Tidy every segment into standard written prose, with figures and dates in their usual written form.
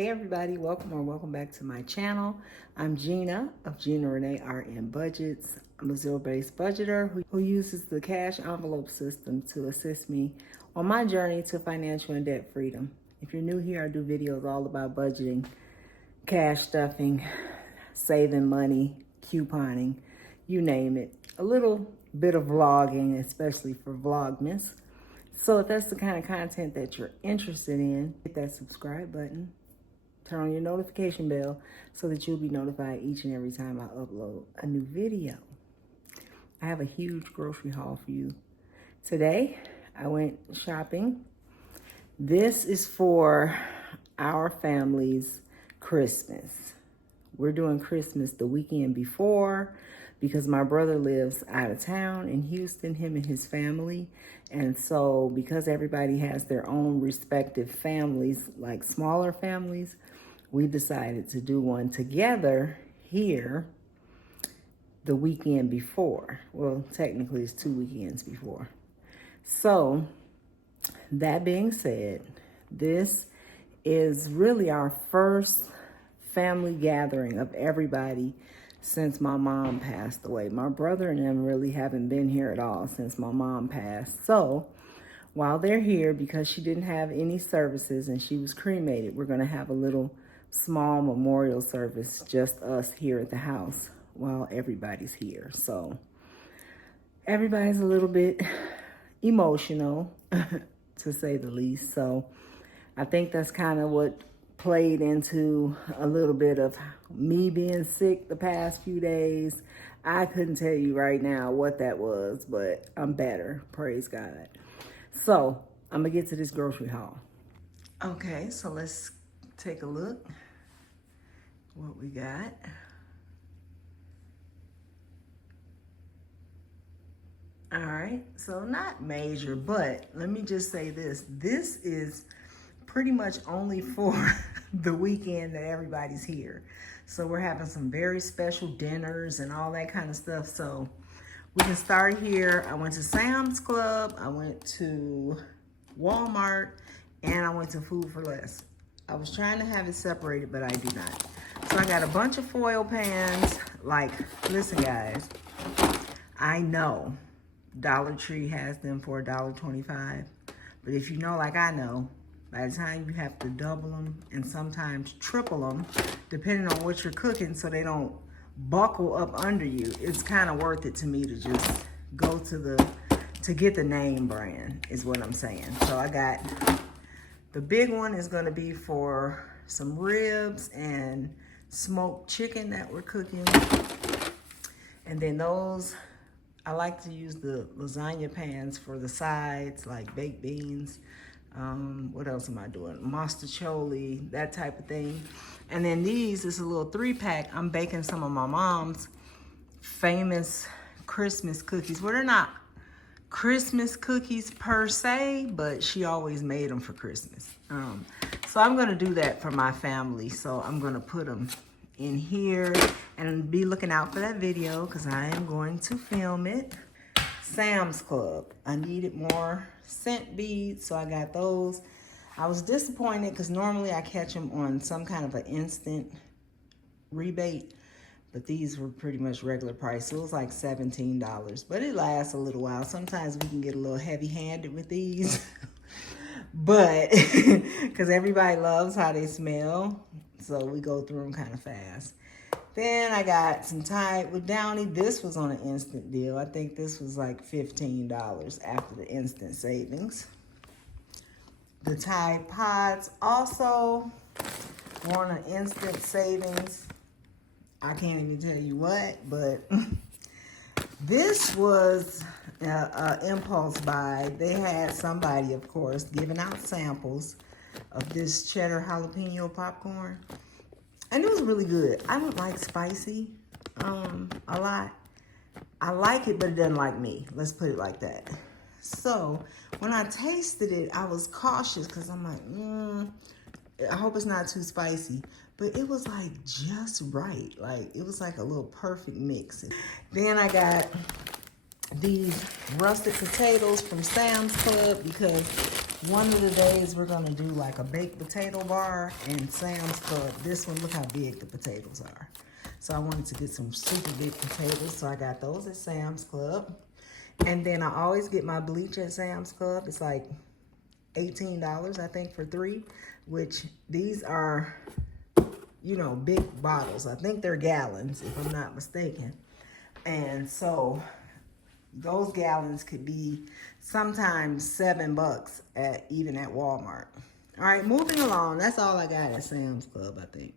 Hey everybody, welcome back to my channel. I'm Gina of Gina Renee RN Budgets. I'm a Zelle-based budgeter who uses the cash envelope system to assist me on my journey to financial and debt freedom. If you're new here, I do videos all about budgeting, cash stuffing, saving money, couponing, you name it. A little bit of vlogging, especially for Vlogmas. So if that's the kind of content that you're interested in, hit that subscribe button. Turn on your notification bell so that you'll be notified each and every time I upload a new video. I have a huge grocery haul for you. Today, I went shopping. This is for our family's Christmas. We're doing Christmas the weekend before because my brother lives out of town in Houston, him and his family. And so because everybody has their own respective families, like smaller families, we decided to do one together here the weekend before. Well, technically it's 2 weekends before. So that being said, this is really our first family gathering of everybody since my mom passed away. My brother and them really haven't been here at all since my mom passed. So while they're here, because she didn't have any services and she was cremated, we're gonna have a little small memorial service, just us here at the house while everybody's here. So everybody's a little bit emotional, to say the least. So I think that's kind of what played into a little bit of me being sick the past few days. I couldn't tell you right now what that was, but I'm better, praise God. So I'm gonna get to this grocery haul. Okay, so let's take a look what we got. All right, so not major, but let me just say this. This is pretty much only for the weekend that everybody's here. So we're having some very special dinners and all that kind of stuff. So we can start here. I went to Sam's Club, I went to Walmart, and I went to Food for Less. I was trying to have it separated, but I do not. So I got a bunch of foil pans. Like, listen guys, I know Dollar Tree has them for $1.25, but if you know like I know, by the time you have to double them and sometimes triple them, depending on what you're cooking so they don't buckle up under you, it's kind of worth it to me to just go to get the name brand, is what I'm saying. So I got, the big one is gonna be for some ribs and smoked chicken that we're cooking. And then those, I like to use the lasagna pans for the sides, like baked beans. What else am I doing? Mostaccioli, that type of thing. And then these is a little 3-pack. I'm baking some of my mom's famous Christmas cookies. Well, they're not Christmas cookies per se, but she always made them for Christmas. So I'm gonna do that for my family. So I'm gonna put them in here and be looking out for that video because I am going to film it. Sam's Club, I needed more scent beads, so I got those. I was disappointed because normally I catch them on some kind of an instant rebate, but these were pretty much regular price. So it was like $17, but it lasts a little while. Sometimes we can get a little heavy-handed with these, but because everybody loves how they smell, so we go through them kind of fast. Then I got some Tide with Downy. This was on an instant deal. I think this was like $15 after the instant savings. The Tide Pods also were on an instant savings. I can't even tell you what, but this was an impulse buy. They had somebody, of course, giving out samples of this cheddar jalapeno popcorn. And it was really good. I don't like spicy a lot. I like it, but it doesn't like me. Let's put it like that. So when I tasted it, I was cautious because I'm like, I hope it's not too spicy. But it was like just right. Like it was like a little perfect mix. Then I got these russet potatoes from Sam's Club because one of the days we're gonna do like a baked potato bar and Sam's Club. This one, look how big the potatoes are. So I wanted to get some super big potatoes, so I got those at Sam's Club. And then I always get my bleach at Sam's Club. It's like $18, I think, for 3, which these are, you know, big bottles. I think they're gallons, if I'm not mistaken. And so those gallons could be sometimes $7 even at Walmart. All right, moving along. That's all I got at Sam's Club, I think.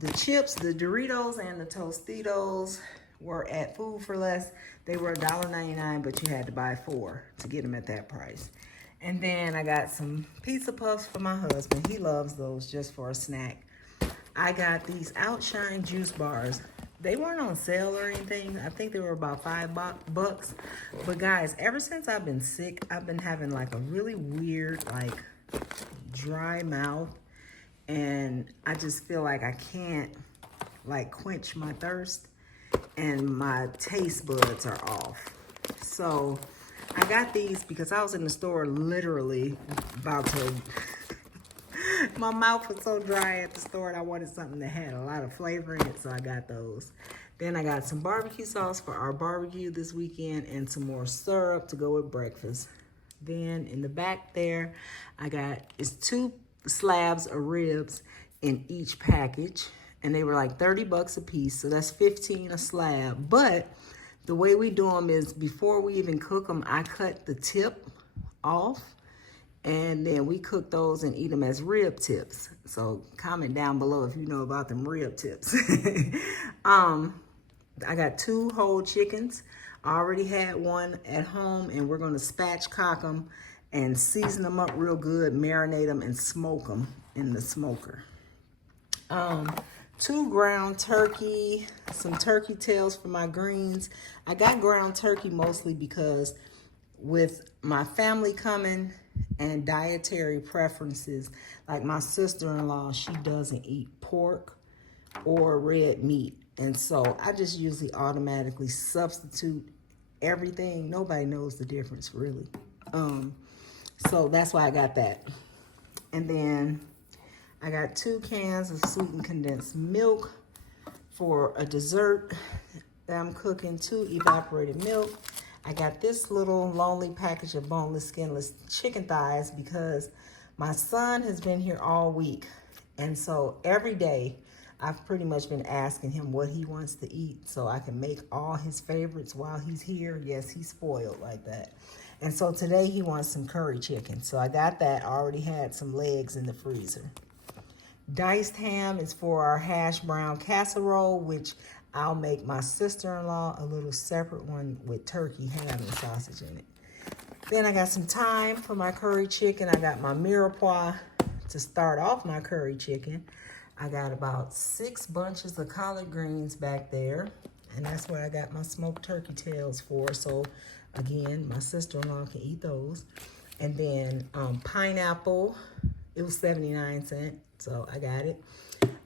The chips, the Doritos and the Tostitos were at Food for Less. They were $1.99, but you had to buy 4 to get them at that price. And then I got some pizza puffs for my husband. He loves those just for a snack. I got these Outshine juice bars. They weren't on sale or anything. I think they were about $5. But guys, ever since I've been sick, I've been having like a really weird, like dry mouth. And I just feel like I can't like quench my thirst. And my taste buds are off. So I got these because I was in the store literally about to, my mouth was so dry at the store and I wanted something that had a lot of flavor in it, so I got those. Then I got some barbecue sauce for our barbecue this weekend and some more syrup to go with breakfast. Then in the back there, I got, it's 2 slabs of ribs in each package. And they were like $30 a piece, so that's $15 a slab. But the way we do them is before we even cook them, I cut the tip off, and then we cook those and eat them as rib tips. So comment down below if you know about them rib tips. I got 2 whole chickens. I already had one at home, and we're gonna spatchcock them and season them up real good, marinate them, and smoke them in the smoker. 2 ground turkey, some turkey tails for my greens. I got ground turkey mostly because with my family coming and dietary preferences, like my sister-in-law, she doesn't eat pork or red meat. And so I just usually automatically substitute everything. Nobody knows the difference really. So that's why I got that. And then I got 2 cans of sweetened condensed milk for a dessert that I'm cooking, 2 evaporated milk. I got this little lonely package of boneless, skinless chicken thighs because my son has been here all week. And so every day I've pretty much been asking him what he wants to eat so I can make all his favorites while he's here. Yes, he's spoiled like that. And so today he wants some curry chicken. So I got that. I already had some legs in the freezer. Diced ham is for our hash brown casserole, which I'll make my sister-in-law a little separate one with turkey, ham, and sausage in it. Then I got some thyme for my curry chicken. I got my mirepoix to start off my curry chicken. I got about 6 bunches of collard greens back there, and that's where I got my smoked turkey tails for. So again, my sister-in-law can eat those. And then pineapple, it was 79 cents. So I got it.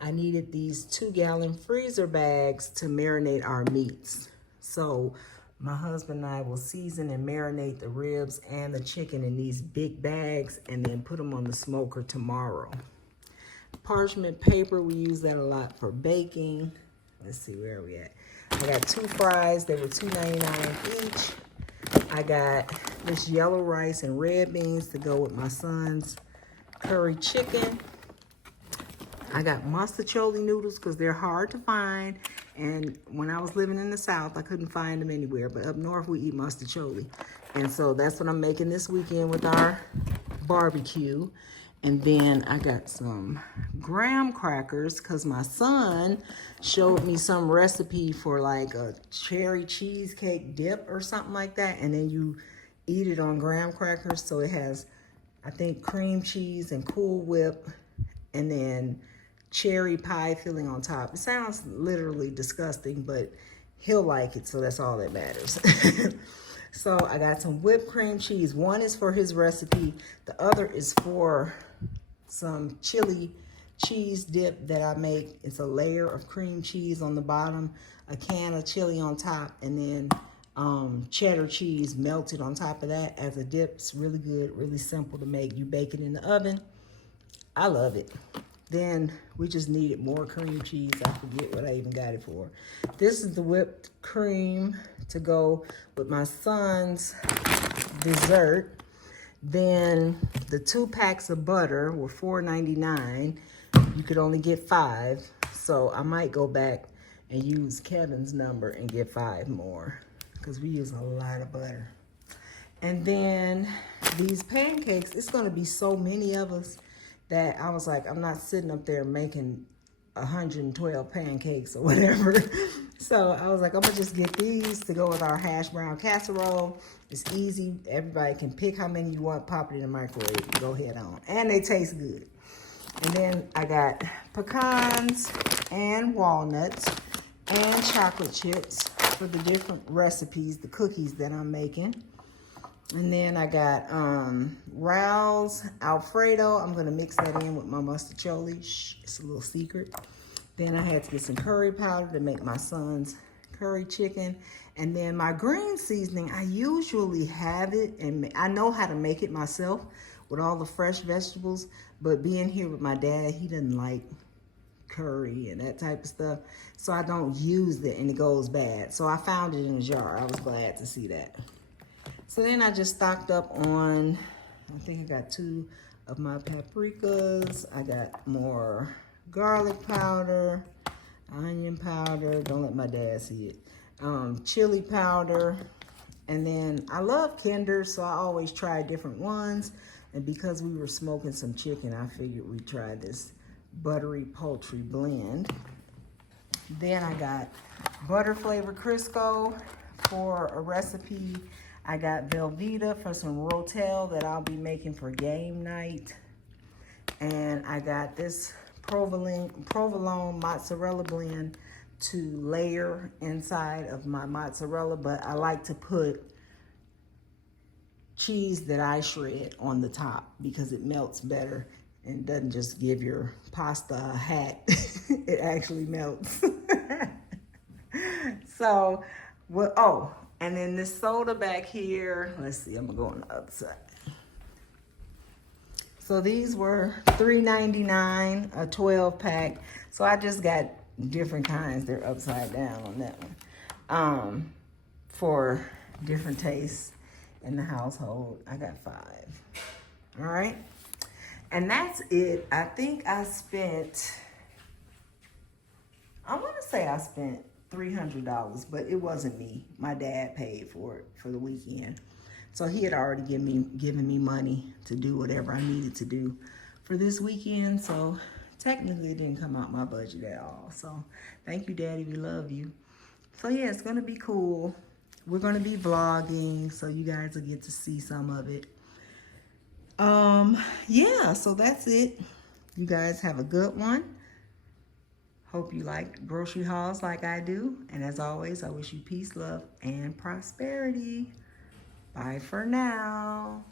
I needed these 2-gallon freezer bags to marinate our meats. So my husband and I will season and marinate the ribs and the chicken in these big bags and then put them on the smoker tomorrow. Parchment paper, we use that a lot for baking. Let's see, where are we at? I got 2 fries. They were $2.99 each. I got this yellow rice and red beans to go with my son's curry chicken. I got mustacholi noodles because they're hard to find. And when I was living in the South, I couldn't find them anywhere. But up north, we eat mustacholi. And so that's what I'm making this weekend with our barbecue. And then I got some graham crackers because my son showed me some recipe for like a cherry cheesecake dip or something like that. And then you eat it on graham crackers. So it has, I think, cream cheese and Cool Whip and then cherry pie filling on top. It sounds literally disgusting, but he'll like it, so that's all that matters. So I got some whipped cream cheese. One is for his recipe. The other is for some chili cheese dip that I make. It's a layer of cream cheese on the bottom, a can of chili on top, and then cheddar cheese melted on top of that as a dip. It's really good, really simple to make. You bake it in the oven. I love it. Then we just needed more cream cheese. I forget what I even got it for. This is the whipped cream to go with my son's dessert. Then the 2 packs of butter were $4.99. You could only get 5. So I might go back and use Kevin's number and get 5 more because we use a lot of butter. And then these pancakes, it's gonna be so many of us that I was like, I'm not sitting up there making 112 pancakes or whatever. So I was like, I'm gonna just get these to go with our hash brown casserole. It's easy. Everybody can pick how many you want, pop it in the microwave, go ahead on. And they taste good. And then I got pecans and walnuts and chocolate chips for the different recipes, the cookies that I'm making. And then I got Raoul's Alfredo. I'm gonna mix that in with my mustacholi. Shh, it's a little secret. Then I had to get some curry powder to make my son's curry chicken. And then my green seasoning, I usually have it, and I know how to make it myself with all the fresh vegetables. But being here with my dad, he doesn't like curry and that type of stuff. So I don't use it and it goes bad. So I found it in a jar. I was glad to see that. So then I just stocked up on, I think I got 2 of my paprikas. I got more garlic powder, onion powder. Don't let my dad see it. Chili powder. And then I love Kinders, so I always try different ones. And because we were smoking some chicken, I figured we'd try this buttery poultry blend. Then I got butter flavored Crisco for a recipe. I got Velveeta for some rotel that I'll be making for game night. And I got this provolone mozzarella blend to layer inside of my mozzarella, but I like to put cheese that I shred on the top because it melts better and doesn't just give your pasta a hat. It actually melts. So, well, oh, and then this soda back here, let's see, I'm gonna go on the other side. So these were $3.99, a 12 pack. So I just got different kinds. They're upside down on that one. For different tastes in the household. I got 5. All right. And that's it. I think I spent, I want to say I spent $300, but it wasn't me. My dad paid for it for the weekend. So he had already given me money to do whatever I needed to do for this weekend. So technically it didn't come out my budget at all. So thank you, Daddy. We love you. So yeah, it's going to be cool. We're going to be vlogging, so you guys will get to see some of it. Yeah, so that's it. You guys have a good one. Hope you like grocery hauls like I do. And as always, I wish you peace, love, and prosperity. Bye for now.